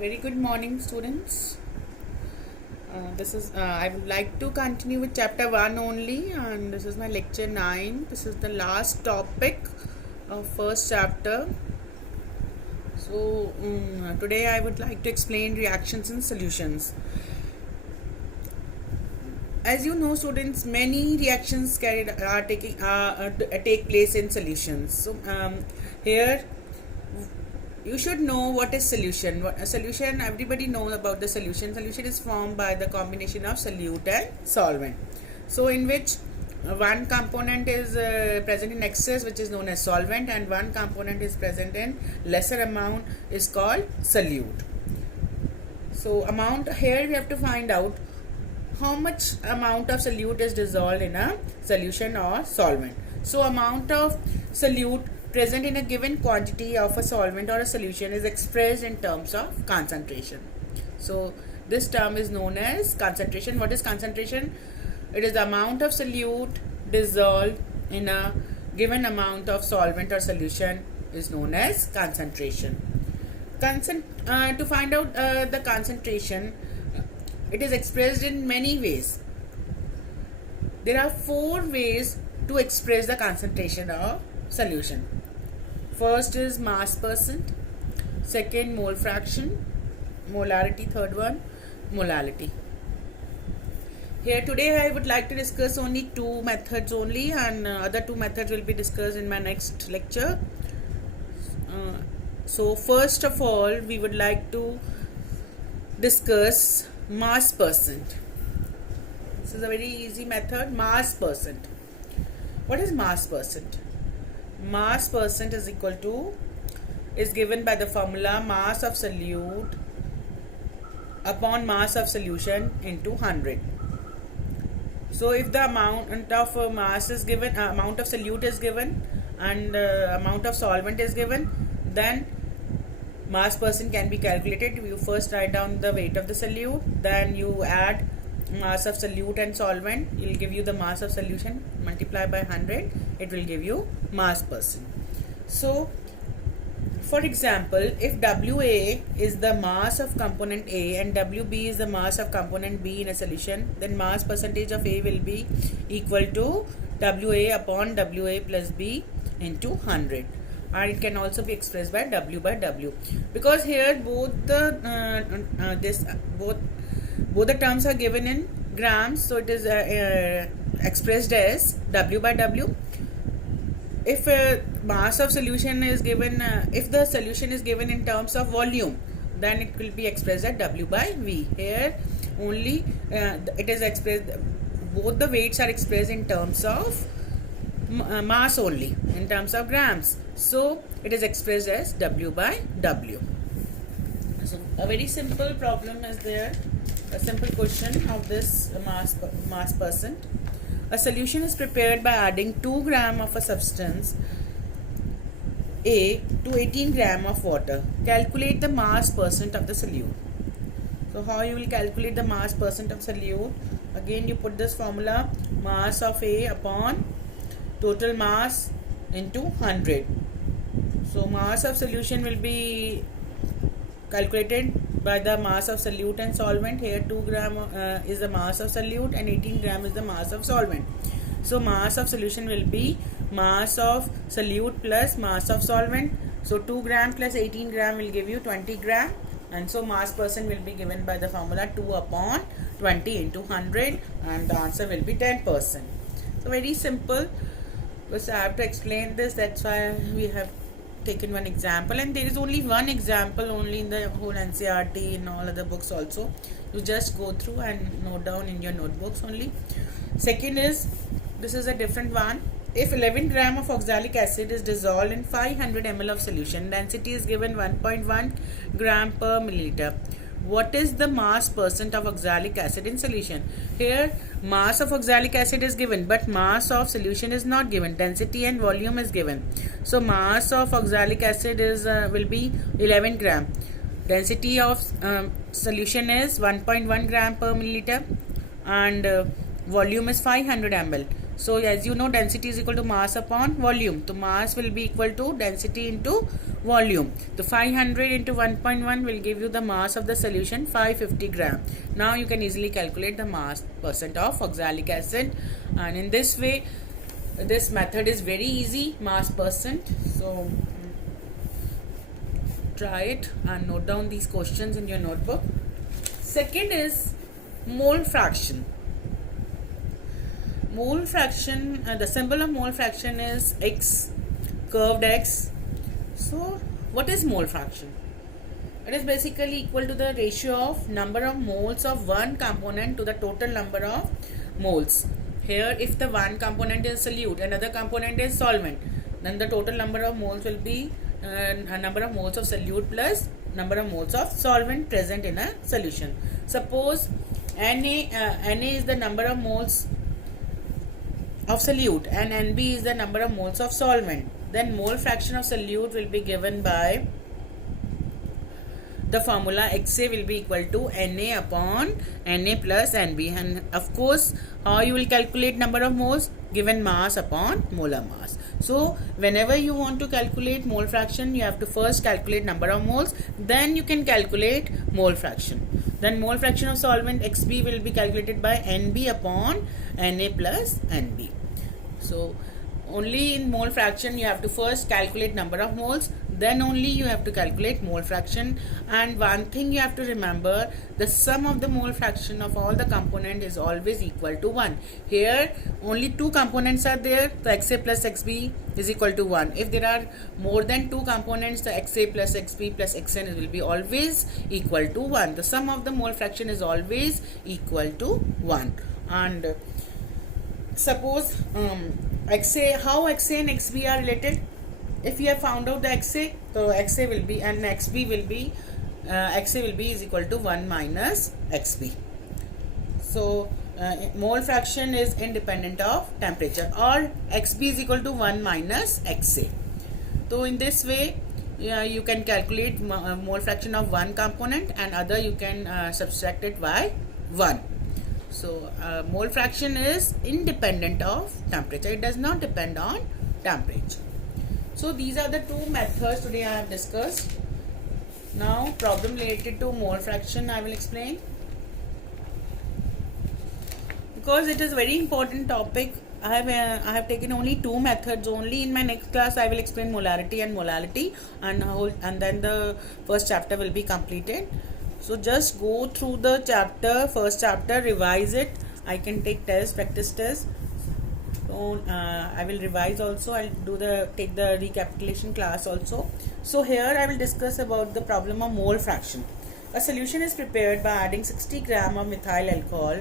Very good morning, students. This is I would like to continue with chapter 1 only, and this is my lecture 9. This is the last topic of first chapter. So today I would like to explain reactions and solutions. As you know, students, many reactions take place in solutions. So here you should know what is solution. A solution, everybody knows about the solution. Solution is formed by the combination of solute and solvent. So in which one component is present in excess, which is known as solvent, and one component is present in lesser amount, is called solute. So amount, here we have to find out how much amount of solute is dissolved in a solution or solvent. So amount of solute present in a given quantity of a solvent or a solution is expressed in terms of concentration. So this term is known as concentration. What is concentration? It is the amount of solute dissolved in a given amount of solvent or solution is known as concentration. To find out the concentration, it is expressed in many ways. There are 4 ways to express the concentration of solution. First is mass percent, second mole fraction, molarity, third one molality. Here today I would like to discuss only 2 methods only, and other 2 methods will be discussed in my next lecture. So first of all, we would like to discuss mass percent. This is a very easy method. Mass percent. What is mass percent? Mass percent is equal to, is given by the formula mass of solute upon mass of solution into 100. So if the amount of mass is given, amount of solute is given, and amount of solvent is given, then mass percent can be calculated. You first write down the weight of the solute, then you add mass of solute and solvent. It will give you the mass of solution, multiply by 100, it will give you mass percent. So for example, if WA is the mass of component A and WB is the mass of component B in a solution, then mass percentage of A will be equal to WA upon WA plus B into 100. And it can also be expressed by W by W, because here both the both the terms are given in grams, so it is expressed as W by W. If mass of solution is given, if the solution is given in terms of volume, then it will be expressed as W by V. Here only it is expressed, both the weights are expressed in terms of mass only, in terms of grams, so it is expressed as W by W. So a very simple problem is there, a simple question of this mass percent. A solution is prepared by adding 2 gram of a substance A to 18 gram of water. Calculate the mass percent of the solute. So how you will calculate the mass percent of solute? Again you put this formula, mass of A upon total mass into 100. So mass of solution will be calculated by the mass of solute and solvent. Here 2 gram is the mass of solute and 18 gram is the mass of solvent. So mass of solution will be mass of solute plus mass of solvent. So 2 gram plus 18 gram will give you 20 gram, and so mass percent will be given by the formula 2 upon 20 into 100, and the answer will be 10%. So very simple. So I have to explain this, that's why we have taken one example, and there is only one example only in the whole NCERT, in all other books also. You just go through and note down in your notebooks only. Second is, this is a different one. If 11 gram of oxalic acid is dissolved in 500 ml of solution, density is given 1.1 gram per milliliter. What is the mass percent of oxalic acid in solution? Here mass of oxalic acid is given, but mass of solution is not given. Density and volume is given. So mass of oxalic acid is will be 11 gram. Density of solution is 1.1 gram per milliliter, and volume is 500 ml. So as you know, density is equal to mass upon volume. So mass will be equal to density into volume. So 500 into 1.1 will give you the mass of the solution, 550 gram. Now you can easily calculate the mass percent of oxalic acid, and in this way this method is very easy, mass percent. So try it and note down these questions in your notebook. Second is mole fraction. Mole fraction, the symbol of mole fraction is X, curved X. So what is mole fraction? It is basically equal to the ratio of number of moles of one component to the total number of moles. Here if the one component is solute, another component is solvent, then the total number of moles will be a number of moles of solute plus number of moles of solvent present in a solution. Suppose Na is the number of moles of solute and Nb is the number of moles of solvent. Then mole fraction of solute will be given by the formula XA will be equal to Na upon Na plus Nb, and of course how you will calculate number of moles? Given mass upon molar mass. So whenever you want to calculate mole fraction, you have to first calculate number of moles, then you can calculate mole fraction. Then mole fraction of solvent Xb will be calculated by Nb upon Na plus Nb. So only in mole fraction you have to first calculate number of moles, then only you have to calculate mole fraction. And one thing you have to remember, the sum of the mole fraction of all the component is always equal to 1. Here only two components are there, so XA plus XB is equal to 1. If there are more than two components, the XA plus XB plus XN will be always equal to 1. The sum of the mole fraction is always equal to 1. And suppose XA, how XA and XB are related? If you have found out the XA, so XA will be and XB will be XA will be is equal to 1 minus XB. So mole fraction is independent of temperature, or XB is equal to 1 minus XA. So in this way you can calculate mole fraction of one component, and other you can subtract it by 1. So mole fraction is independent of temperature. It does not depend on temperature. So these are the two methods today I have discussed. Now problem related to mole fraction I will explain, because it is very important topic. I have taken only two methods only. In my next class I will explain molarity and molality, and then the first chapter will be completed. So just go through the chapter, first chapter, revise it. I can take test, practice test. So I will revise also. I'll take the recapitulation class also. So here I will discuss about the problem of mole fraction. A solution is prepared by adding 60 gram of methyl alcohol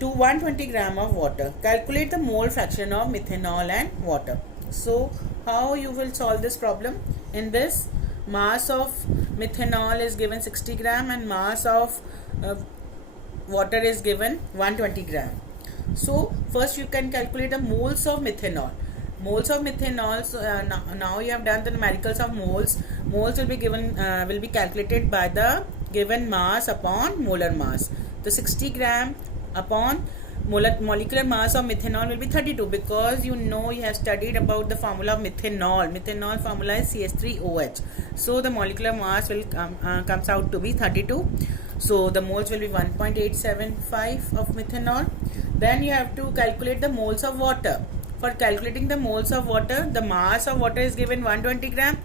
to 120 gram of water. Calculate the mole fraction of methanol and water. So how you will solve this problem? In this, mass of methanol is given 60 gram and mass of water is given 120 gram. So first you can calculate the moles of methanol. Moles of methanol. So now you have done the numericals of moles. Moles will be given will be calculated by the given mass upon molar mass. The 60 gram upon molecular mass of methanol will be 32, because you know you have studied about the formula of methanol. Methanol formula is CH3OH. So the molecular mass will comes out to be 32. So the moles will be 1.875 of methanol. Then you have to calculate the moles of water. For calculating the moles of water, the mass of water is given 120 gram.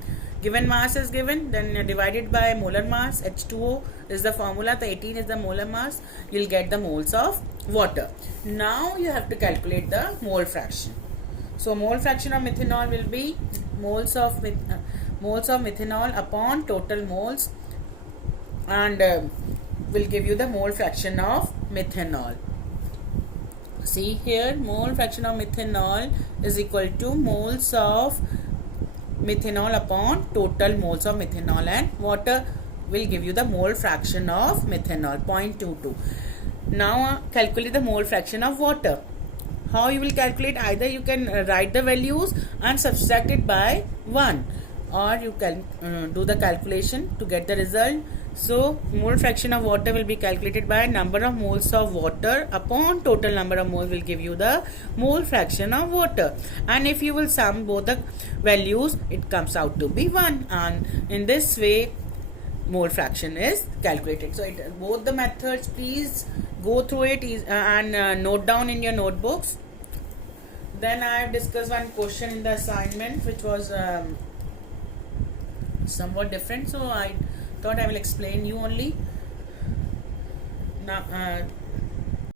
Given mass is given, then divided by molar mass. H2O is the formula, the 18 is the molar mass. You will get the moles of water. Now you have to calculate the mole fraction. So mole fraction of methanol will be moles of methanol upon total moles, and will give you the mole fraction of methanol. See here, mole fraction of methanol is equal to moles of methanol upon total moles of methanol, and water will give you the mole fraction of methanol, 0.22. Now calculate the mole fraction of water. How you will calculate? Either you can write the values and subtract it by 1, or you can do the calculation to get the result. So mole fraction of water will be calculated by number of moles of water upon total number of moles will give you the mole fraction of water, and if you will sum both the values it comes out to be 1, and in this way mole fraction is calculated. So both the methods, please go through it and note down in your notebooks. Then I have discussed one question in the assignment which was somewhat different, so I thought I will explain you only. Now